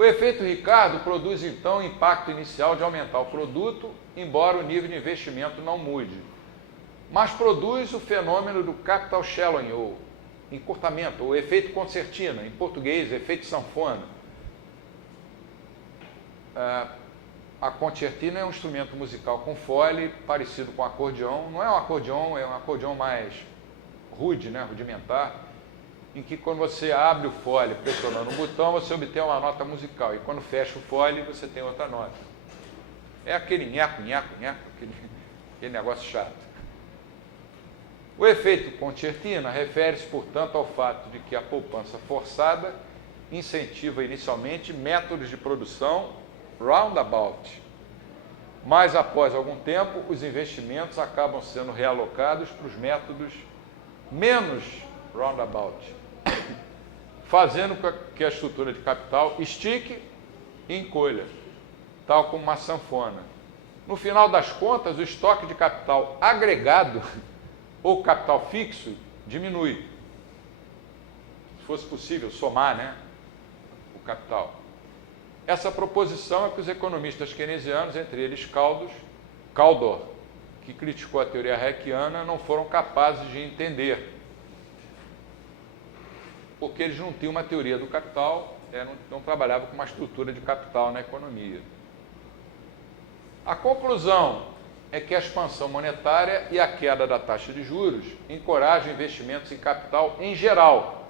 O efeito Ricardo produz, então, o impacto inicial de aumentar o produto, embora o nível de investimento não mude. Mas produz o fenômeno do capital shallowing, ou encurtamento, ou efeito concertina, em português, efeito sanfona. A concertina é um instrumento musical com fole, parecido com acordeão. Não é um acordeão, é um acordeão mais rude, né, rudimentar, em que quando você abre o fole pressionando um botão, você obtém uma nota musical, e quando fecha o fole, você tem outra nota. É aquele nheco, nheco, nheco, aquele negócio chato. O efeito concertina refere-se, portanto, ao fato de que a poupança forçada incentiva inicialmente métodos de produção roundabout, mas após algum tempo os investimentos acabam sendo realocados para os métodos menos roundabout, fazendo com que a estrutura de capital estique e encolha, tal como uma sanfona. No final das contas, o estoque de capital agregado ou capital fixo diminui. Se fosse possível somar, né, o capital. Essa proposição é que os economistas keynesianos, entre eles Caldor, que criticou a teoria Hayekiana, não foram capazes de entender, porque eles não tinham uma teoria do capital, não trabalhavam com uma estrutura de capital na economia. A conclusão é que a expansão monetária e a queda da taxa de juros encorajam investimentos em capital em geral,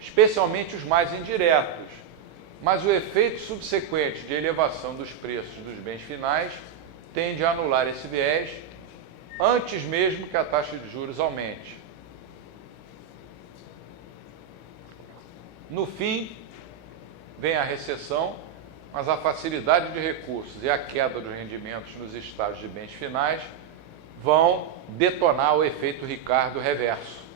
especialmente os mais indiretos, mas o efeito subsequente de elevação dos preços dos bens finais tende a anular esse viés antes mesmo que a taxa de juros aumente. No fim, vem a recessão, mas a facilidade de recursos e a queda dos rendimentos nos estágios de bens finais vão detonar o efeito Ricardo reverso.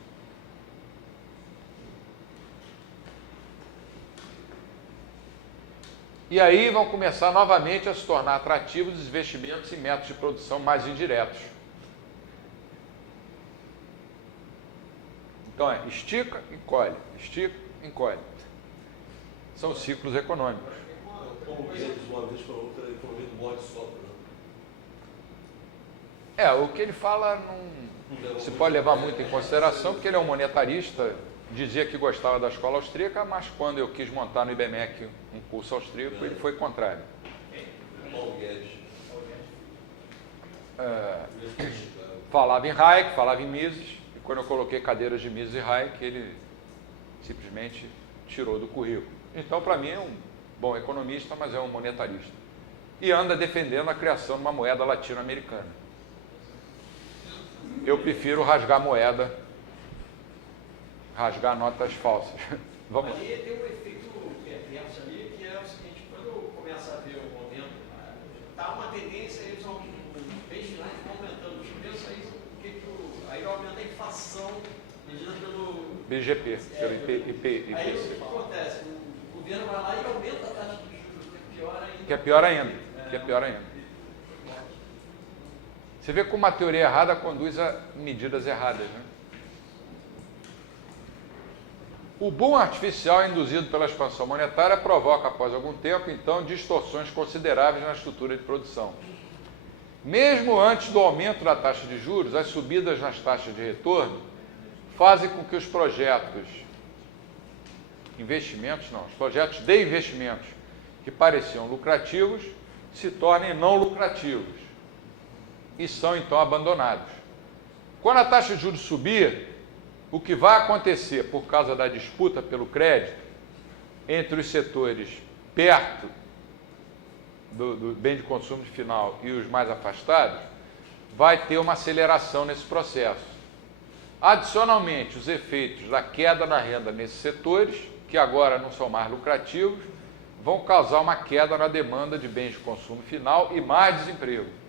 E aí vão começar novamente a se tornar atrativos os investimentos em métodos de produção mais indiretos. Então estica, encolhe, estica, encolhe. São ciclos econômicos. Como Guedes, uma vez para outra, a economia do bode sopra. O que ele fala não se pode levar muito em consideração, porque ele é um monetarista, dizia que gostava da escola austríaca, mas quando eu quis montar no IBMEC um curso austríaco, ele foi contrário. Paulo Guedes. Falava em Hayek, falava em Mises, e quando eu coloquei cadeiras de Mises e Hayek, ele simplesmente tirou do currículo. Então, para mim, é um bom economista, mas é um monetarista. E anda defendendo a criação de uma moeda latino-americana. Eu prefiro rasgar moeda, rasgar notas falsas. Vamos lá. Ali tem um efeito reverso ali, que é o seguinte: quando começa a ver o aumento, está uma tendência, eles vão, os bens finais vão aumentando os preços, aí aumenta a inflação medida pelo BGP, pelo IPC. Aí o que acontece? O governo vai lá e aumenta a taxa de juros, que é pior ainda. Que é pior ainda. Você vê como uma teoria errada conduz a medidas erradas, né? O boom artificial induzido pela expansão monetária provoca, após algum tempo, então, distorções consideráveis na estrutura de produção. Mesmo antes do aumento da taxa de juros, as subidas nas taxas de retorno fazem com que os projetos de investimentos que pareciam lucrativos se tornem não lucrativos e são então abandonados. Quando a taxa de juros subir, o que vai acontecer por causa da disputa pelo crédito entre os setores perto do bem de consumo final e os mais afastados, vai ter uma aceleração nesse processo. Adicionalmente, os efeitos da queda na renda nesses setores, que agora não são mais lucrativos, vão causar uma queda na demanda de bens de consumo final e mais desemprego.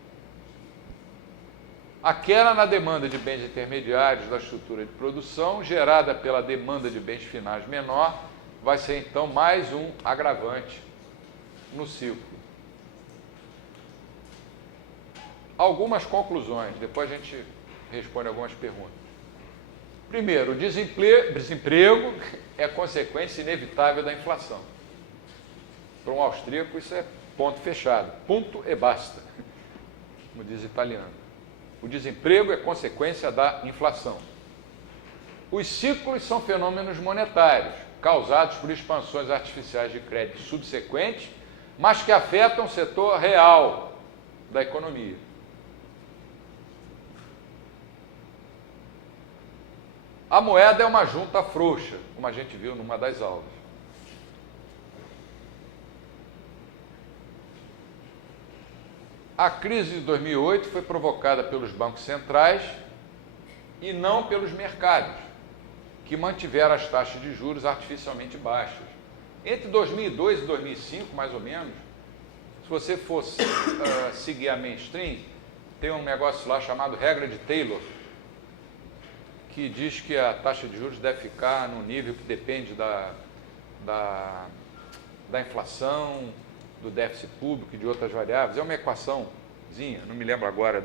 A queda na demanda de bens intermediários da estrutura de produção, gerada pela demanda de bens finais menor, vai ser então mais um agravante no ciclo. Algumas conclusões, depois a gente responde algumas perguntas. Primeiro, o desemprego é consequência inevitável da inflação. Para um austríaco, isso é ponto fechado. Punto e basta, como diz o italiano. O desemprego é consequência da inflação. Os ciclos são fenômenos monetários, causados por expansões artificiais de crédito subsequentes, mas que afetam o setor real da economia. A moeda é uma junta frouxa, como a gente viu numa das aulas. A crise de 2008 foi provocada pelos bancos centrais e não pelos mercados, que mantiveram as taxas de juros artificialmente baixas. Entre 2002 e 2005, mais ou menos, se você fosse seguir a mainstream, tem um negócio lá chamado regra de Taylor, que diz que a taxa de juros deve ficar no nível que depende da inflação, do déficit público e de outras variáveis. É uma equaçãozinha, não me lembro agora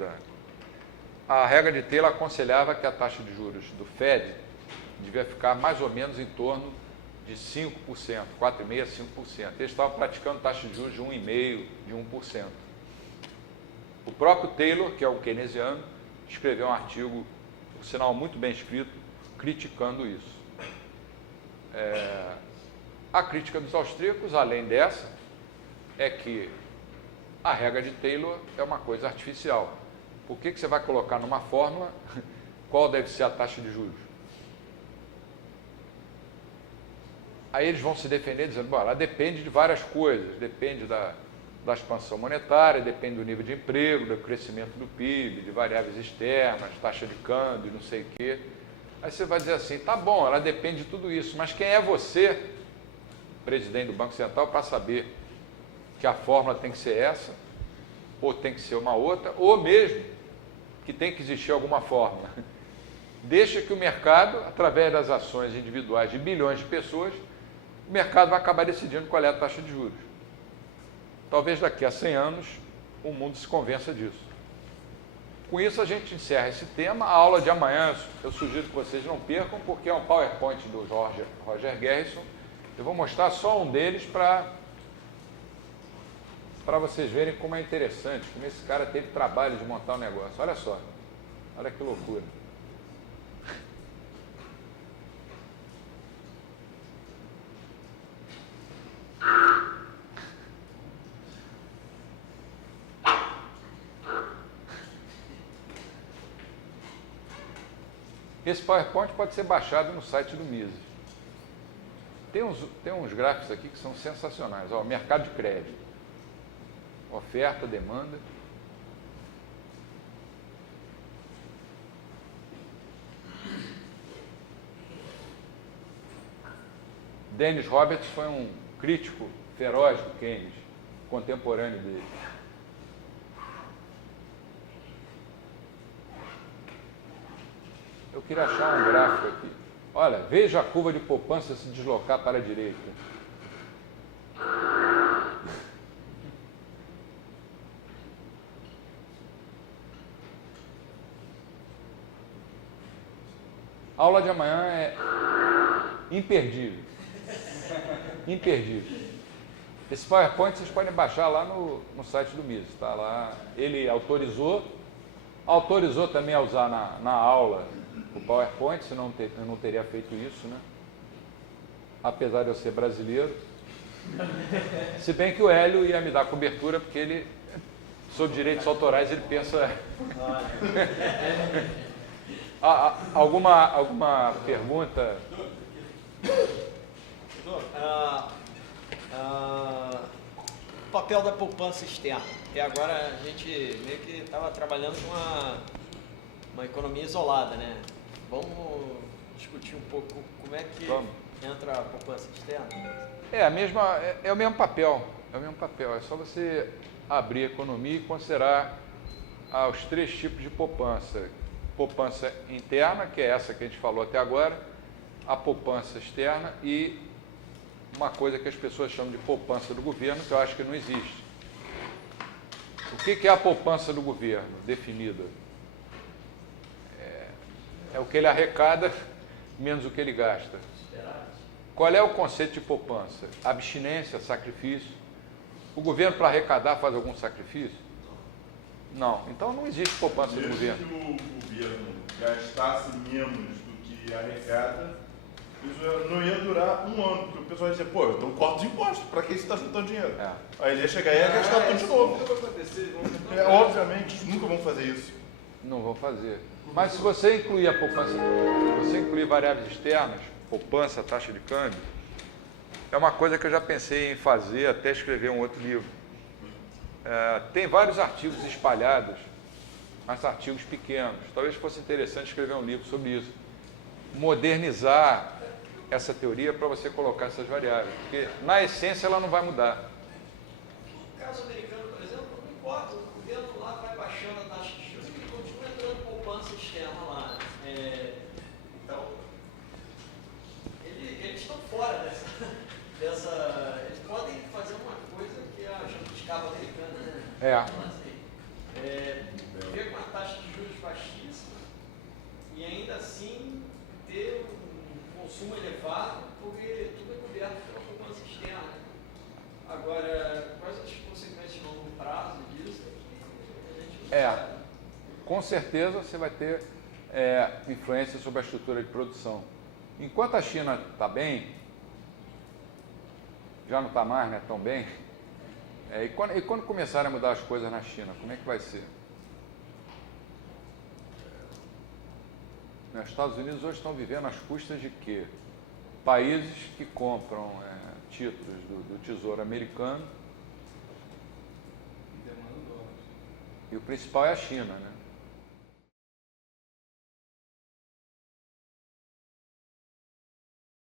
A regra de Taylor aconselhava que a taxa de juros do Fed devia ficar mais ou menos em torno de 5%, 4,5% a 5%. Eles estavam praticando taxa de juros de 1,5%, de 1%. O próprio Taylor, que é um keynesiano, escreveu um artigo, por sinal muito bem escrito, criticando isso. A crítica dos austríacos, além dessa, é que a regra de Taylor é uma coisa artificial. Por que você vai colocar numa fórmula qual deve ser a taxa de juros? Aí eles vão se defender dizendo, bom, ela depende de várias coisas, depende da expansão monetária, depende do nível de emprego, do crescimento do PIB, de variáveis externas, taxa de câmbio, não sei o quê. Aí você vai dizer assim, tá bom, ela depende de tudo isso, mas quem é você, presidente do Banco Central, para saber que a fórmula tem que ser essa, ou tem que ser uma outra, ou mesmo que tem que existir alguma fórmula? Deixa que o mercado, através das ações individuais de bilhões de pessoas, o mercado vai acabar decidindo qual é a taxa de juros. Talvez daqui a 100 anos o mundo se convença disso. Com isso a gente encerra esse tema. A aula de amanhã eu sugiro que vocês não percam, porque é um PowerPoint do Roger Garrison. Eu vou mostrar só um deles para vocês verem como é interessante, como esse cara teve trabalho de montar um negócio. Olha só, olha que loucura. Esse PowerPoint pode ser baixado no site do Mises. Tem uns gráficos aqui que são sensacionais. Ó, mercado de crédito. Oferta, demanda. Dennis Roberts foi um crítico feroz do Keynes, contemporâneo dele. Eu queria achar um gráfico aqui. Olha, veja a curva de poupança se deslocar para a direita. A aula de amanhã é imperdível. Imperdível. Esse PowerPoint vocês podem baixar lá no site do Mises. Tá lá. Ele autorizou também a usar na aula o PowerPoint, senão eu não teria feito isso, né? Apesar de eu ser brasileiro. Se bem que o Hélio ia me dar cobertura, porque ele, sobre direitos autorais, ele pensa... Alguma pergunta? O papel da poupança externa. Até agora a gente meio que estava trabalhando com uma economia isolada, né? Vamos discutir um pouco como é que entra a poupança externa? É o mesmo papel. É só você abrir a economia e considerar os 3 tipos de poupança. Poupança interna, que é essa que a gente falou até agora, a poupança externa e uma coisa que as pessoas chamam de poupança do governo, que eu acho que não existe. O que é a poupança do governo definida? É o que ele arrecada menos o que ele gasta. Qual é o conceito de poupança? Abstinência, sacrifício. O governo, para arrecadar, faz algum sacrifício? Não. Então não existe poupança do governo. Se o governo gastasse menos do que arrecada, isso não ia durar um ano, porque o pessoal ia dizer, pô, então corta os impostos, para que você está juntando dinheiro? É. Aí ele ia chegar e ia gastar tudo de novo. Nunca vai acontecer, vamos Obviamente, nunca vão fazer isso. Não vão fazer. Mas se você incluir a poupança, se você incluir variáveis externas, poupança, taxa de câmbio, é uma coisa que eu já pensei em fazer até escrever um outro livro. Tem vários artigos espalhados, mas artigos pequenos. Talvez fosse interessante escrever um livro sobre isso. Modernizar essa teoria para você colocar essas variáveis, porque na essência ela não vai mudar. No caso americano, por exemplo, não importa, o governo lá vai baixando a taxa de juros e continua entrando poupança externa lá. Então, eles estão fora dessa. Eles podem fazer uma coisa que é a jabuticaba americana, né? Então, assim, ver com uma taxa de juros baixíssima e ainda assim ter um consumo elevado, porque tudo é coberto pela poupança externa. Agora, quais as consequências a longo prazo disso é que a gente não sabe. Com certeza você vai ter influência sobre a estrutura de produção. Enquanto a China está bem, já não está mais, né, tão bem, e quando começarem a mudar as coisas na China, como é que vai ser? Os Estados Unidos hoje estão vivendo às custas de quê? Países que compram títulos do Tesouro Americano, e o principal é a China, né?